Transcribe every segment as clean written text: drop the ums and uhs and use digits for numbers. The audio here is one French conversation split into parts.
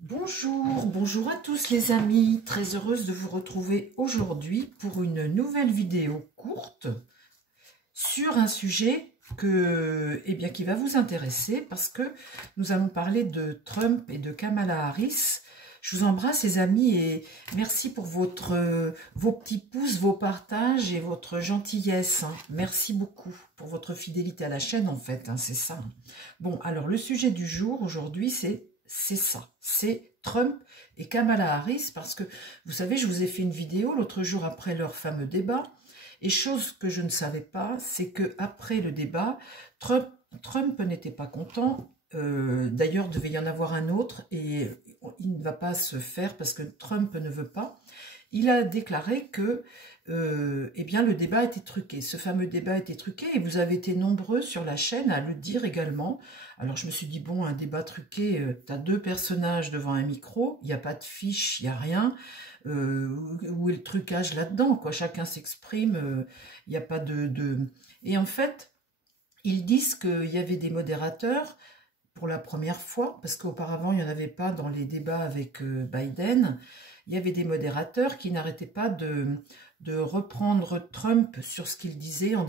Bonjour, bonjour à tous les amis, très heureuse de vous retrouver aujourd'hui pour une nouvelle vidéo courte sur un sujet qui va vous intéresser parce que nous allons parler de Trump et de Kamala Harris. Je vous embrasse les amis et merci pour vos petits pouces, vos partages et votre gentillesse. Merci beaucoup pour votre fidélité à la chaîne en fait, c'est ça. Bon, alors le sujet du jour aujourd'hui c'est ça, c'est Trump et Kamala Harris, parce que, vous savez, je vous ai fait une vidéo l'autre jour après leur fameux débat, et chose que je ne savais pas, c'est que après le débat, Trump n'était pas content, d'ailleurs, devait y en avoir un autre, et il ne va pas se faire parce que Trump ne veut pas. Il a déclaré que eh bien, le débat était truqué. Ce fameux débat était truqué et vous avez été nombreux sur la chaîne à le dire également. Alors je me suis dit, bon, un débat truqué, tu as deux personnages devant un micro, il n'y a pas de fiche, il n'y a rien. Où est le trucage là-dedans, quoi? Chacun s'exprime, il n'y a pas de... Et en fait, ils disent qu'il y avait des modérateurs pour la première fois, parce qu'auparavant, il n'y en avait pas dans les débats avec Biden. Il y avait des modérateurs qui n'arrêtaient pas de reprendre Trump sur ce qu'il disait en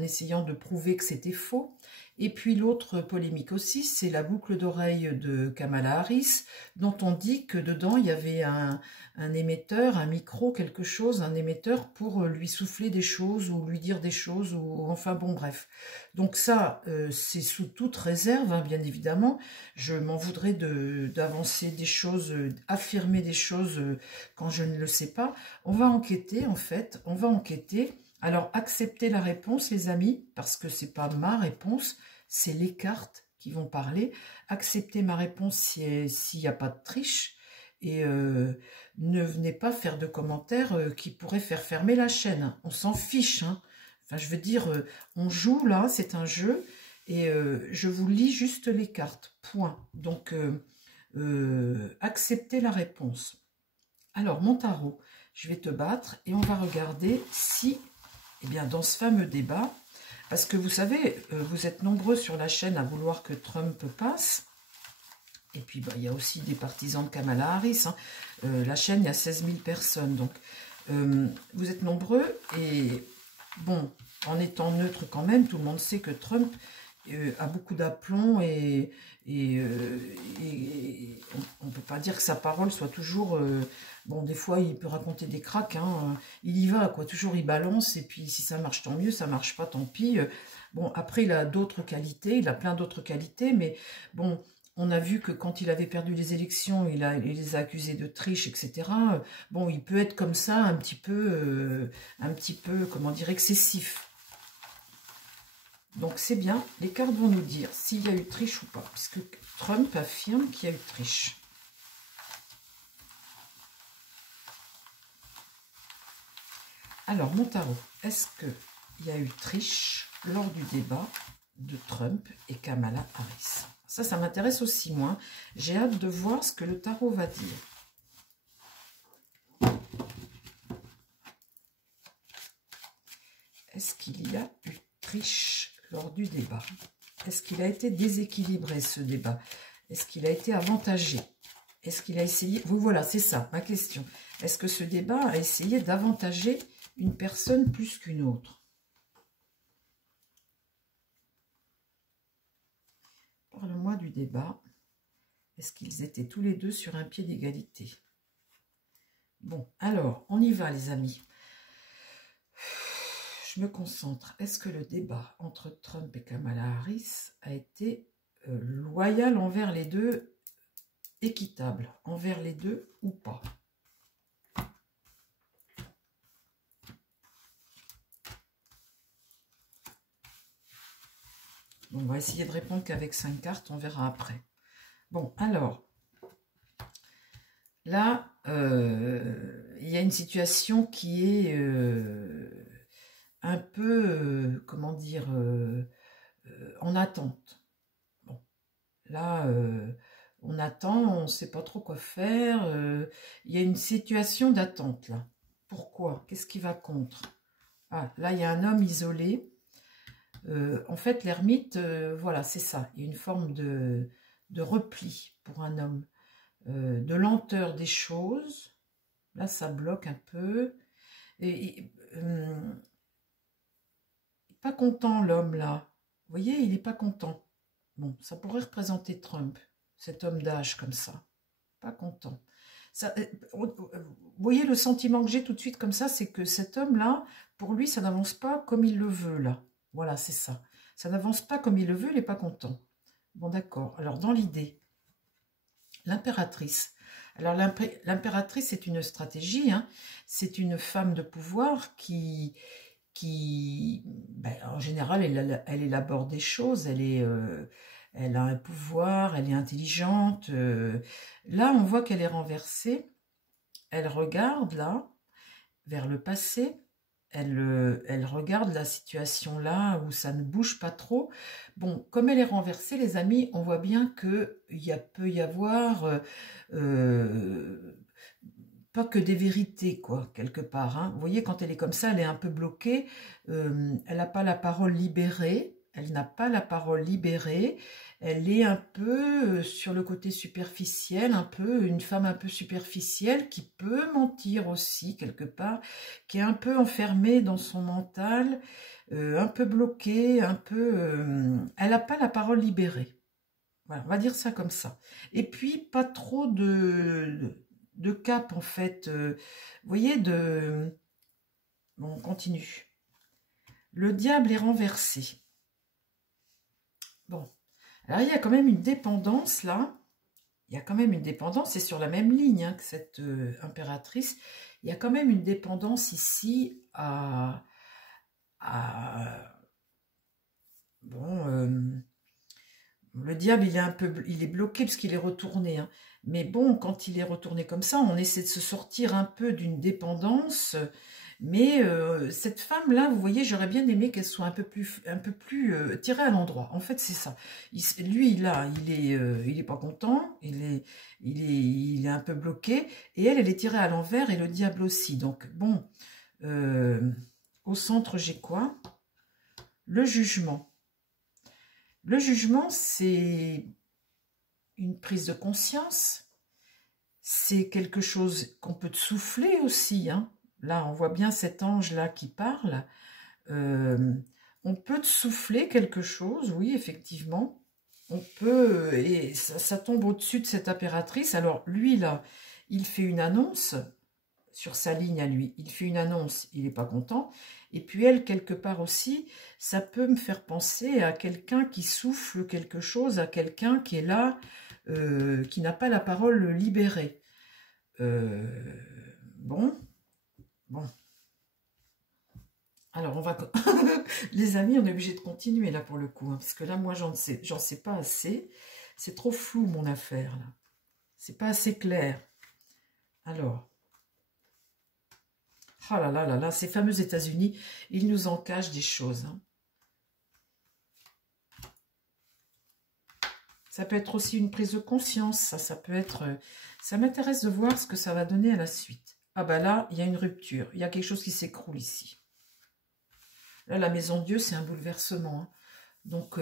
essayant de prouver que c'était faux. Et puis l'autre polémique aussi, c'est la boucle d'oreille de Kamala Harris, dont on dit que dedans il y avait un émetteur, un micro, quelque chose, un émetteur pour lui souffler des choses ou lui dire des choses, ou enfin bon bref. Donc ça, c'est sous toute réserve, hein, bien évidemment. Je m'en voudrais d'avancer des choses, affirmer des choses quand je ne le sais pas. On va enquêter, en fait, on va enquêter. Alors, acceptez la réponse, les amis, parce que c'est pas ma réponse, c'est les cartes qui vont parler. Acceptez ma réponse s'il n'y a pas de triche. Et ne venez pas faire de commentaires qui pourraient faire fermer la chaîne. On s'en fiche, hein. Enfin, je veux dire, on joue là, c'est un jeu, et je vous lis juste les cartes, point. Donc, acceptez la réponse. Alors, mon tarot, je vais te battre, et on va regarder si, eh bien, dans ce fameux débat, parce que vous savez, vous êtes nombreux sur la chaîne à vouloir que Trump passe, et puis bah, il y a aussi des partisans de Kamala Harris, hein. La chaîne, il y a 16 000 personnes, donc vous êtes nombreux, et bon, en étant neutre quand même, tout le monde sait que Trump a beaucoup d'aplomb et on ne peut pas dire que sa parole soit toujours... bon, des fois, il peut raconter des cracks, hein, il y va, quoi, toujours il balance, et puis si ça marche, tant mieux, ça marche pas, tant pis. Bon, après, il a d'autres qualités, il a plein d'autres qualités, mais bon... On a vu que quand il avait perdu les élections, il les a accusés de triche, etc. Bon, il peut être comme ça, un petit peu, comment dire, excessif. Donc c'est bien, les cartes vont nous dire s'il y a eu triche ou pas, puisque Trump affirme qu'il y a eu triche. Alors, mon tarot, est-ce qu'il y a eu triche lors du débat de Trump et Kamala Harris? Ça m'intéresse aussi, moi. J'ai hâte de voir ce que le tarot va dire. Est-ce qu'il y a eu triche lors du débat? Est-ce qu'il a été déséquilibré, ce débat? Est-ce qu'il a été avantagé? Est-ce qu'il a essayé... Vous voilà, c'est ça, ma question. Est-ce que ce débat a essayé d'avantager une personne plus qu'une autre? Parle-moi du débat. Est-ce qu'ils étaient tous les deux sur un pied d'égalité? Bon, alors, on y va, les amis. Je me concentre. Est-ce que le débat entre Trump et Kamala Harris a été loyal envers les deux, équitable envers les deux ou pas? On va essayer de répondre qu'avec 5 cartes, on verra après. Bon, alors, là, il y a une situation qui est un peu, comment dire, en attente. Bon, là, on attend, on ne sait pas trop quoi faire. Il y a une situation d'attente, là. Pourquoi? Qu'est-ce qui va contre? Ah, là, il y a un homme isolé. En fait, l'ermite, voilà, c'est ça. Il y a une forme de repli pour un homme. de lenteur des choses. Là, ça bloque un peu. Et pas content, l'homme, là. Vous voyez, il n'est pas content. Bon, ça pourrait représenter Trump, cet homme d'âge comme ça. Pas content. Ça, vous voyez, le sentiment que j'ai tout de suite comme ça, c'est que cet homme-là, pour lui, ça n'avance pas comme il le veut, là. Voilà, c'est ça. Ça n'avance pas comme il le veut, il n'est pas content. Bon, d'accord. Alors, dans l'idée, l'impératrice. Alors, l'impératrice, c'est une stratégie, hein. C'est une femme de pouvoir qui ben, en général, elle élabore des choses, elle a un pouvoir, elle est intelligente. Là, on voit qu'elle est renversée. Elle regarde, là, vers le passé. Elle regarde la situation là où ça ne bouge pas trop. Bon, comme elle est renversée, les amis, on voit bien qu'il peut y avoir pas que des vérités, quoi, quelque part. Hein. Vous voyez, quand elle est comme ça, elle est un peu bloquée. Elle n'a pas la parole libérée. Elle n'a pas la parole libérée. Elle est un peu sur le côté superficiel, un peu une femme un peu superficielle qui peut mentir aussi, quelque part, qui est un peu enfermée dans son mental, un peu bloquée, un peu... elle n'a pas la parole libérée. Voilà, on va dire ça comme ça. Et puis, pas trop de cap, en fait. Vous voyez, Bon, on continue. Le diable est renversé. Bon. Alors, il y a quand même une dépendance, là. Il y a quand même une dépendance, c'est sur la même ligne hein, que cette impératrice. Il y a quand même une dépendance ici bon, le diable, il est bloqué parce qu'il est retourné. Hein. Mais bon, quand il est retourné comme ça, on essaie de se sortir un peu d'une dépendance. Mais cette femme-là, vous voyez, j'aurais bien aimé qu'elle soit un peu plus tirée à l'endroit. En fait, c'est ça. Lui, là, il est pas content. Il est un peu bloqué. Et elle est tirée à l'envers et le diable aussi. Donc, bon, au centre, j'ai quoi? Le jugement. Le jugement, c'est une prise de conscience. C'est quelque chose qu'on peut te souffler aussi, hein. Là, on voit bien cet ange-là qui parle. On peut te souffler quelque chose, oui, effectivement. On peut, et ça tombe au-dessus de cette impératrice. Alors, lui, là, il fait une annonce sur sa ligne à lui. Il fait une annonce, il n'est pas content. Et puis elle, quelque part aussi, ça peut me faire penser à quelqu'un qui souffle quelque chose, à quelqu'un qui est là, qui n'a pas la parole libérée. Bon. Alors, on va... Les amis, on est obligé de continuer là pour le coup. Hein, parce que là, moi, j'en sais pas assez. C'est trop flou, mon affaire, là. C'est pas assez clair. Alors... Oh là là là là, ces fameux États-Unis, ils nous en cachent des choses. Hein. Ça peut être aussi une prise de conscience. Ça peut être... ça m'intéresse de voir ce que ça va donner à la suite. Ah bah là, il y a une rupture. Il y a quelque chose qui s'écroule ici. Là, la maison de Dieu, c'est un bouleversement. Hein. Donc,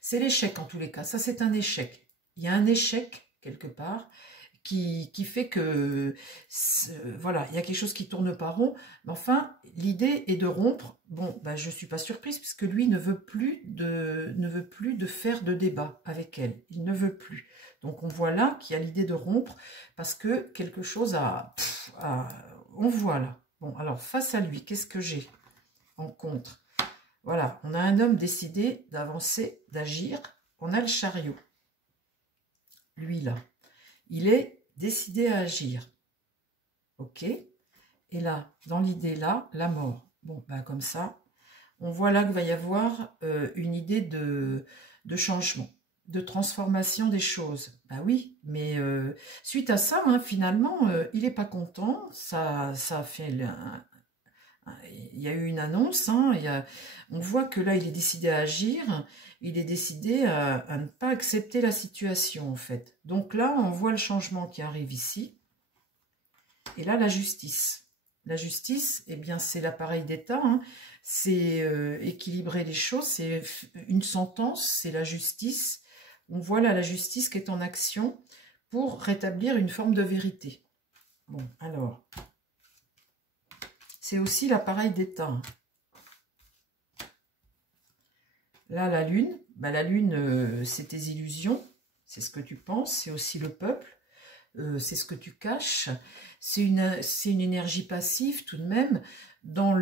c'est l'échec en tous les cas. Ça, c'est un échec. Il y a un échec, quelque part, qui fait que, voilà, il y a quelque chose qui tourne pas rond. Mais enfin, l'idée est de rompre. Bon, ben, je ne suis pas surprise, puisque lui ne veut plus de faire de débat avec elle. Il ne veut plus. Donc, on voit là qu'il y a l'idée de rompre, parce que quelque chose on voit là. Bon, alors, face à lui, qu'est-ce que j'ai en contre? Voilà, on a un homme décidé d'avancer, d'agir. On a le chariot. Lui, là. Il est décidé à agir. Ok. Et là, dans l'idée là, la mort. Bon, ben comme ça, on voit là qu'il va y avoir une idée de changement, de transformation des choses. Ben oui, mais suite à ça, hein, finalement, il n'est pas content. Ça a fait... il y a eu une annonce, hein, on voit que là, il est décidé à agir, il est décidé à ne pas accepter la situation, en fait. Donc là, on voit le changement qui arrive ici. Et là, la justice. La justice, eh bien, c'est l'appareil d'État, hein, c'est équilibrer les choses, c'est une sentence, c'est la justice. On voit là la justice qui est en action pour rétablir une forme de vérité. Bon, alors, c'est aussi l'appareil d'État. Là, la lune, la lune, c'est tes illusions, c'est ce que tu penses, c'est aussi le peuple, c'est ce que tu caches, c'est une énergie passive tout de même. Dans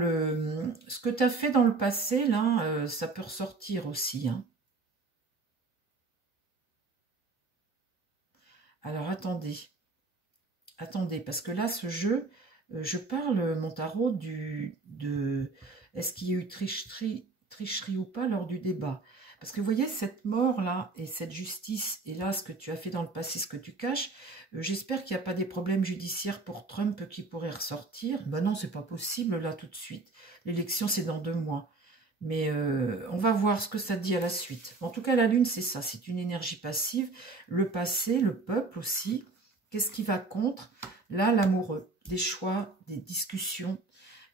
ce que tu as fait dans le passé, là, ça peut ressortir aussi. Hein. Alors, attendez, parce que là, ce jeu, je parle, mon tarot, est-ce qu'il y a eu tricherie ou pas lors du débat? Parce que vous voyez, cette mort-là, et cette justice, et là, ce que tu as fait dans le passé, ce que tu caches, j'espère qu'il n'y a pas des problèmes judiciaires pour Trump qui pourraient ressortir. Ben non, c'est pas possible, là, tout de suite. L'élection, c'est dans 2 mois. Mais on va voir ce que ça dit à la suite. En tout cas, la lune, c'est ça, c'est une énergie passive. Le passé, le peuple aussi. Qu'est-ce qui va contre? Là, l'amoureux, des choix, des discussions.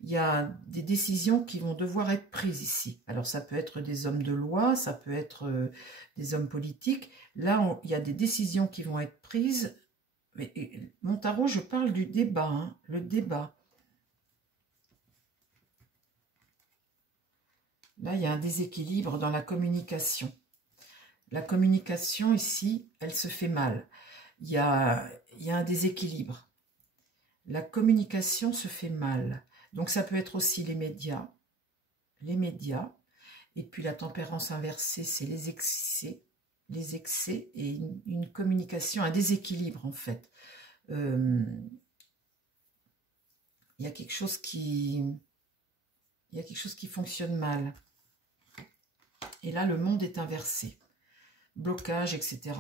Il y a des décisions qui vont devoir être prises ici. Alors, ça peut être des hommes de loi, ça peut être des hommes politiques. Là, il y a des décisions qui vont être prises. Mais, mon tarot, je parle du débat, hein, le débat. Là, il y a un déséquilibre dans la communication. La communication, ici, elle se fait mal. Il y a un déséquilibre. La communication se fait mal. Donc, ça peut être aussi les médias. Les médias. Et puis, la tempérance inversée, c'est les excès. Les excès et une communication, un déséquilibre, en fait. Il y a quelque chose qui fonctionne mal. Et là, le monde est inversé. Blocage, etc.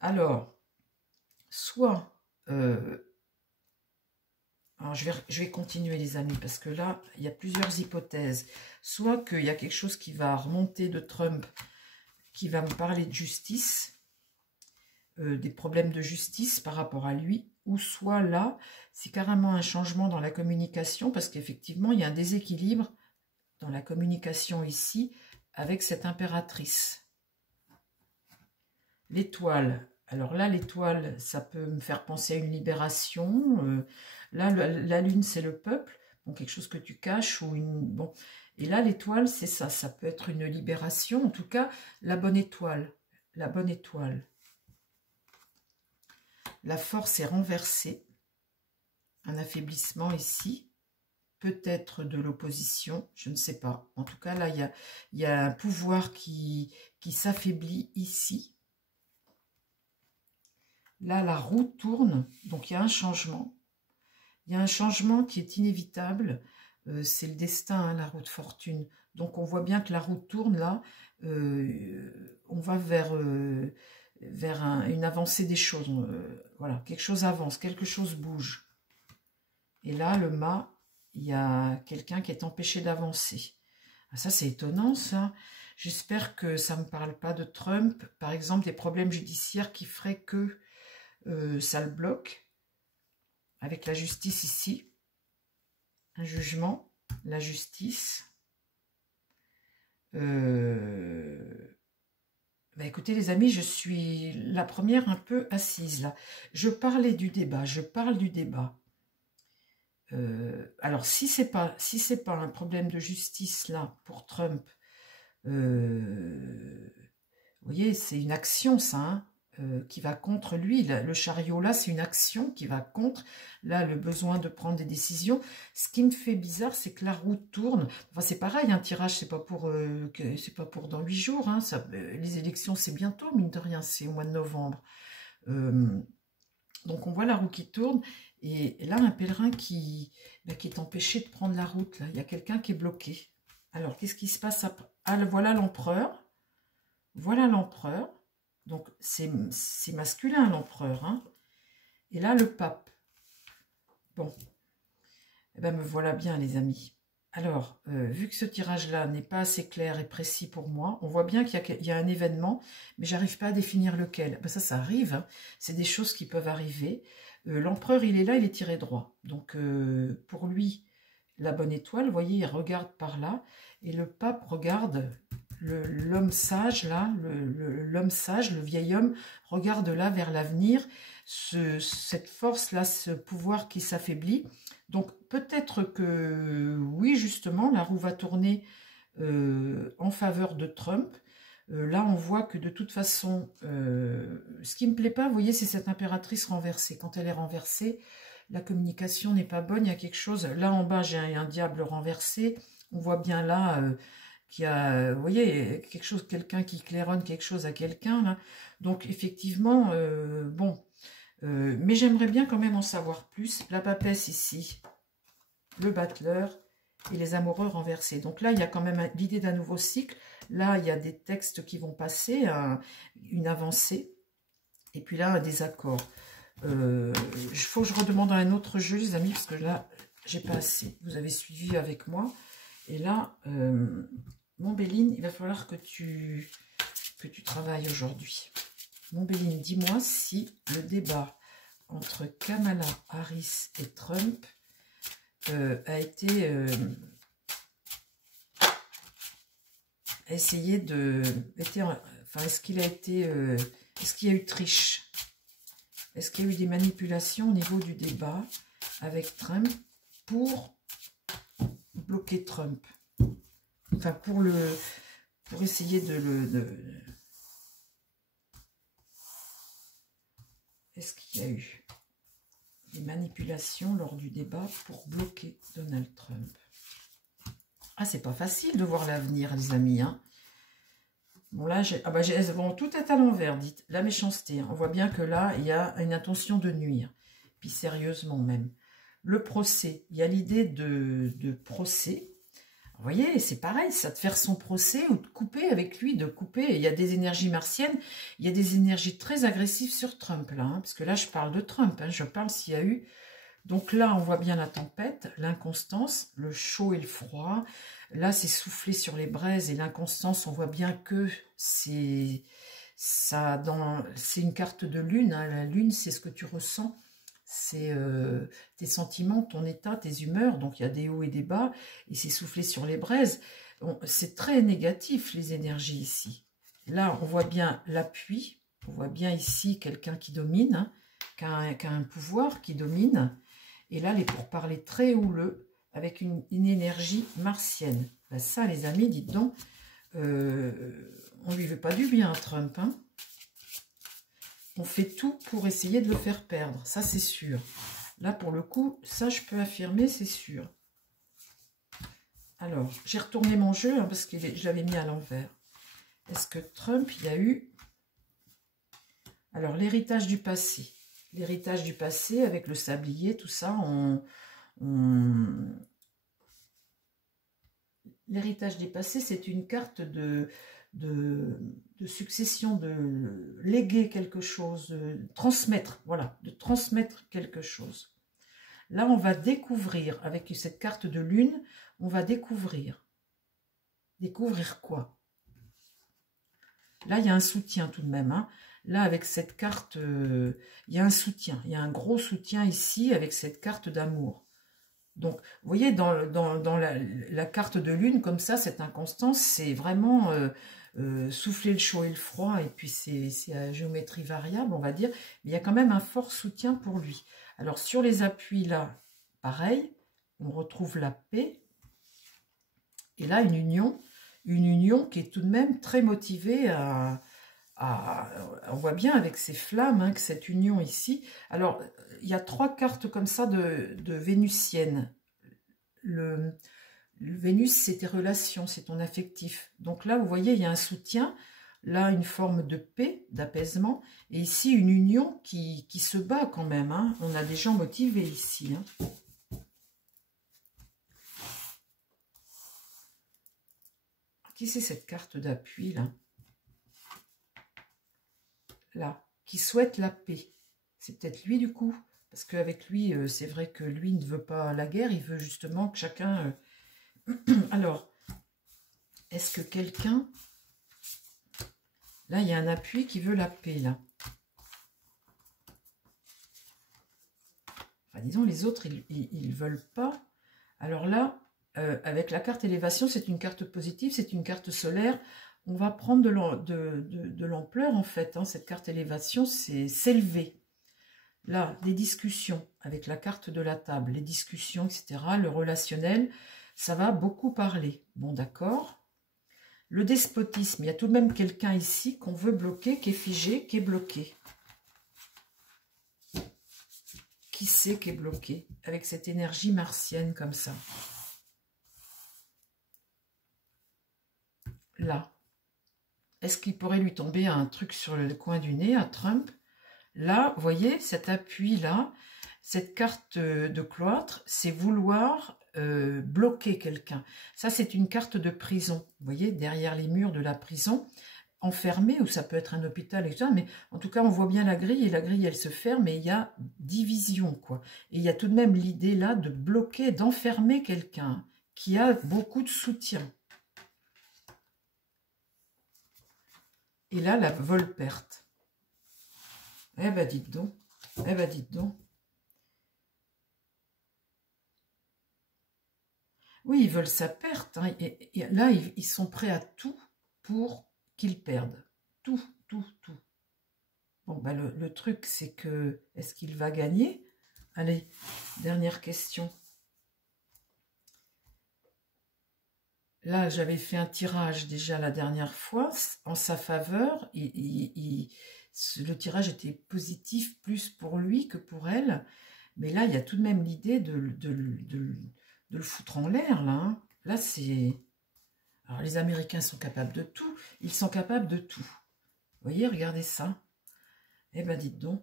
Alors, soit... alors je vais continuer, les amis, parce que là, il y a plusieurs hypothèses. Soit qu'il y a quelque chose qui va remonter de Trump, qui va me parler de justice, des problèmes de justice par rapport à lui, ou soit là, c'est carrément un changement dans la communication, parce qu'effectivement, il y a un déséquilibre dans la communication ici, avec cette impératrice. L'étoile. Alors là, l'étoile, ça peut me faire penser à une libération. Là, la lune, c'est le peuple. Bon, quelque chose que tu caches. Bon. Et là, l'étoile, c'est ça. Ça peut être une libération. En tout cas, la bonne étoile. La bonne étoile. La force est renversée. Un affaiblissement ici. Peut-être de l'opposition, je ne sais pas. En tout cas, là, il y a un pouvoir qui s'affaiblit ici. Là, la roue tourne, donc il y a un changement. Il y a un changement qui est inévitable. C'est le destin, hein, la roue de fortune. Donc, on voit bien que la roue tourne, là. On va vers une avancée des choses. Voilà, quelque chose avance, quelque chose bouge. Et là, le mât, il y a quelqu'un qui est empêché d'avancer. Ah, ça, c'est étonnant, ça. J'espère que ça ne me parle pas de Trump. Par exemple, des problèmes judiciaires qui feraient que ça le bloque. Avec la justice ici. Un jugement. La justice. Écoutez, les amis, je suis la première un peu assise, là. Je parlais du débat. Je parle du débat. Alors, si c'est pas un problème de justice là pour Trump, vous voyez, c'est une action ça, hein, qui va contre lui. Le chariot là, c'est une action qui va contre là le besoin de prendre des décisions. Ce qui me fait bizarre, c'est que la roue tourne. Enfin, c'est pareil, un tirage, c'est pas pour dans 8 jours. Hein, les élections, c'est bientôt, mine de rien, c'est au mois de novembre. Donc on voit la roue qui tourne. Et là, un pèlerin qui est empêché de prendre la route. Là. Il y a quelqu'un qui est bloqué. Alors, qu'est-ce qui se passe après? Ah, voilà l'empereur. Voilà l'empereur. Donc, c'est masculin, l'empereur. Hein. Et là, le pape. Bon. Eh bien, me voilà bien, les amis. Alors, vu que ce tirage-là n'est pas assez clair et précis pour moi, on voit bien qu'il y a un événement, mais j'arrive pas à définir lequel. Ben ça arrive. Hein. C'est des choses qui peuvent arriver. L'empereur, il est là, il est tiré droit. Donc, pour lui, la bonne étoile, vous voyez, il regarde par là. Et le pape regarde l'homme sage, là, l'homme sage, le vieil homme, regarde là vers l'avenir, cette force-là, ce pouvoir qui s'affaiblit. Donc peut-être que, oui, justement, la roue va tourner en faveur de Trump. Là, on voit que de toute façon, ce qui ne me plaît pas, vous voyez, c'est cette impératrice renversée. Quand elle est renversée, la communication n'est pas bonne, il y a quelque chose. Là, en bas, j'ai un diable renversé. On voit bien là qu'il y a, vous voyez, quelque chose, quelqu'un qui claironne quelque chose à quelqu'un, là. Donc, effectivement, bon. Mais j'aimerais bien quand même en savoir plus. La papesse ici, le battleur et les amoureux renversés. Donc là, il y a quand même l'idée d'un nouveau cycle. Là, il y a des textes qui vont passer, une avancée. Et puis là, des accords. Il faut que je redemande un autre jeu, les amis, parce que là, j'ai pas assez. Vous avez suivi avec moi. Et là, mon Béline, il va falloir que tu travailles aujourd'hui. Mon Béline, dis-moi si le débat entre Kamala Harris et Trump a été essayé de... Enfin, est-ce qu'il a été... est-ce qu'il y a eu triche? Est-ce qu'il y a eu des manipulations au niveau du débat avec Trump pour bloquer Trump? Enfin, pour essayer de le... Est-ce qu'il y a eu des manipulations lors du débat pour bloquer Donald Trump? Ah, c'est pas facile de voir l'avenir, les amis, hein. Bon, là, bon, tout est à l'envers, dites. La méchanceté, hein. On voit bien que là, il y a une intention de nuire. Puis sérieusement même. Le procès, il y a l'idée de procès. Vous voyez, c'est pareil, ça de faire son procès ou de couper avec lui, de couper. Il y a des énergies martiennes, il y a des énergies très agressives sur Trump, là. Hein, parce que là, je parle de Trump, hein, je parle s'il y a eu... Donc là, on voit bien la tempête, l'inconstance, le chaud et le froid. Là, c'est soufflé sur les braises et l'inconstance, on voit bien que c'est une carte de lune. Hein. La lune, c'est ce que tu ressens, c'est tes sentiments, ton état, tes humeurs. Donc, il y a des hauts et des bas et c'est soufflé sur les braises. C'est très négatif, les énergies ici. Là, on voit bien l'appui. On voit bien ici quelqu'un qui domine, hein, qui a un pouvoir, qui domine. Et là, les pourparlers très houleux, avec une énergie martienne. Ben ça, les amis, dites donc, on ne lui veut pas du bien, Trump. Hein. On fait tout pour essayer de le faire perdre, ça c'est sûr. Là, pour le coup, ça je peux affirmer, c'est sûr. Alors, j'ai retourné mon jeu, hein, parce que je l'avais mis à l'envers. Est-ce que Trump, il y a eu... Alors, l'héritage du passé. L'héritage du passé avec le sablier, tout ça, L'héritage des passés, c'est une carte de succession, de léguer quelque chose, de transmettre, voilà, de transmettre quelque chose. Là, on va découvrir, avec cette carte de lune, on va découvrir. Découvrir quoi? Là, il y a un soutien tout de même, hein. Là, avec cette carte, il y a un soutien. Il y a un gros soutien ici avec cette carte d'amour. Donc, vous voyez, dans la carte de lune, comme ça, cette inconstance, c'est vraiment souffler le chaud et le froid. Et puis, c'est à géométrie variable, on va dire. Mais il y a quand même un fort soutien pour lui. Alors, sur les appuis, là, pareil, on retrouve la paix. Et là, une union qui est tout de même très motivée on voit bien avec ces flammes, hein, que cette union ici. Alors, il y a 3 cartes comme ça de vénusienne. Le Vénus, c'est tes relations, c'est ton affectif. Donc là, vous voyez, il y a un soutien. Là, une forme de paix, d'apaisement. Et ici, une union qui se bat quand même. Hein. On a des gens motivés ici. Hein. Qui c'est cette carte d'appui, là? Là, qui souhaite la paix. C'est peut-être lui du coup, parce qu'avec lui, c'est vrai que lui ne veut pas la guerre, il veut justement que chacun... Alors, est-ce que quelqu'un... Là, il y a un appui qui veut la paix, là. Enfin, disons, les autres, ils ne veulent pas. Alors là, avec la carte élévation, c'est une carte positive, c'est une carte solaire. on va prendre de l'ampleur en fait. Hein. Cette carte élévation, c'est s'élever. Là, des discussions avec la carte de la table, les discussions, etc. Le relationnel, ça va beaucoup parler. Bon, d'accord. Le despotisme, il y a tout de même quelqu'un ici qu'on veut bloquer, qui est figé, qui est bloqué. Qui c'est qui est bloqué avec cette énergie martienne comme ça? Là. Est-ce qu'il pourrait lui tomber un truc sur le coin du nez à Trump? Là, vous voyez, cet appui-là, cette carte de cloître, c'est vouloir bloquer quelqu'un. Ça, c'est une carte de prison. Vous voyez, derrière les murs de la prison, enfermé, ou ça peut être un hôpital, etc. Mais en tout cas, on voit bien la grille, et la grille, elle se ferme, et il y a division, quoi. Et il y a tout de même l'idée, là, de bloquer, d'enfermer quelqu'un qui a beaucoup de soutien. Et là, la vol-perte. Eh ben, dites donc. Eh ben, dites donc. Oui, ils veulent sa perte. Hein. Et là, ils sont prêts à tout pour qu'ils perdent. Tout, tout, tout. Bon, ben, le truc, c'est que, est-ce qu'il va gagner? Allez, dernière question. Là, j'avais fait un tirage déjà la dernière fois en sa faveur. Le tirage était positif plus pour lui que pour elle. Mais là, il y a tout de même l'idée de le foutre en l'air. Là, hein. Là, c'est... Alors, les Américains sont capables de tout. Ils sont capables de tout. Vous voyez, regardez ça. Eh ben, dites donc.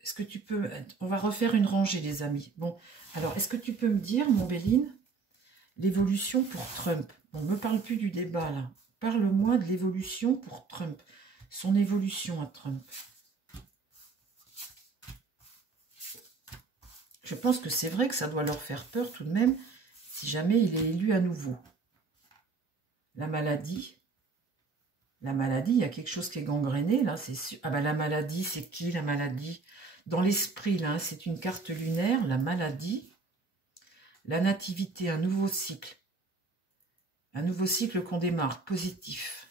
Est-ce que tu peux... On va refaire une rangée, les amis. Bon, alors, est-ce que tu peux me dire, mon Béline, l'évolution pour Trump? On ne me parle plus du débat, là. Parle-moi de l'évolution pour Trump. Son évolution à Trump. Je pense que c'est vrai que ça doit leur faire peur tout de même, si jamais il est élu à nouveau. La maladie. La maladie, il y a quelque chose qui est gangréné, là, c'est sûr. Ah ben, la maladie, c'est qui, la maladie? Dans l'esprit, là, c'est une carte lunaire, la maladie. La nativité, un nouveau cycle. Un nouveau cycle qu'on démarre, positif.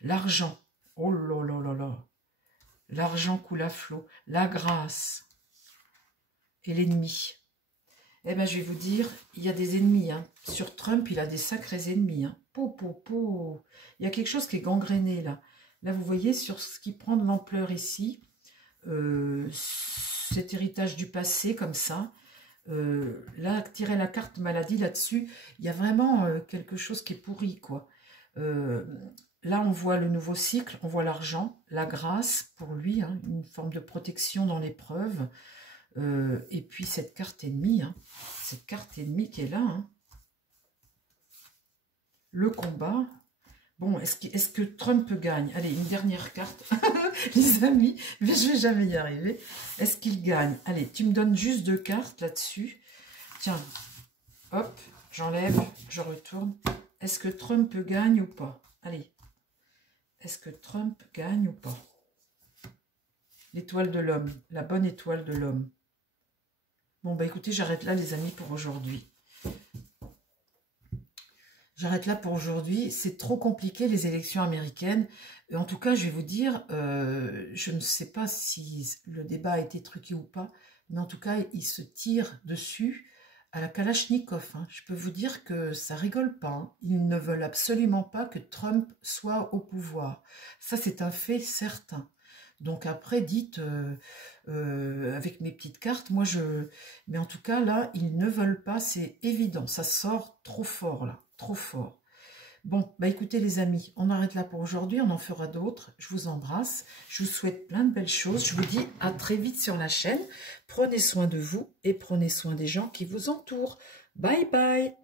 L'argent. Oh là là là là. L'argent coule à flot. La grâce. Et l'ennemi. Eh bien, je vais vous dire, il y a des ennemis. Hein. Sur Trump, il a des sacrés ennemis. Hein. Il y a quelque chose qui est gangréné, là. Là, vous voyez, sur ce qui prend de l'ampleur ici, cet héritage du passé, comme ça. Là, tirer la carte maladie là-dessus, il y a vraiment quelque chose qui est pourri, quoi. Là, on voit le nouveau cycle, on voit l'argent, la grâce pour lui, hein, une forme de protection dans l'épreuve. Et puis cette carte ennemie, hein, cette carte ennemie qui est là. Hein. Le combat. Bon, est-ce que Trump gagne? Allez, une dernière carte, les amis, mais je ne vais jamais y arriver. Est-ce qu'il gagne? Allez, tu me donnes juste 2 cartes là-dessus. Tiens, hop, j'enlève, je retourne. Est-ce que Trump gagne ou pas? Allez, est-ce que Trump gagne ou pas? L'étoile de l'homme, la bonne étoile de l'homme. Bon, bah écoutez, j'arrête là, les amis, pour aujourd'hui. J'arrête là pour aujourd'hui. C'est trop compliqué, les élections américaines. En tout cas, je vais vous dire, je ne sais pas si le débat a été truqué ou pas, mais en tout cas, il se tire dessus à la Kalachnikov. Hein. Je peux vous dire que ça rigole pas. Hein. Ils ne veulent absolument pas que Trump soit au pouvoir. Ça, c'est un fait certain. Donc après, dites, avec mes petites cartes, moi je... Mais en tout cas, là, ils ne veulent pas, c'est évident. Ça sort trop fort, là, trop fort. Bon, bah écoutez les amis, on arrête là pour aujourd'hui, on en fera d'autres. Je vous embrasse, je vous souhaite plein de belles choses. Je vous dis à très vite sur la chaîne. Prenez soin de vous et prenez soin des gens qui vous entourent. Bye bye.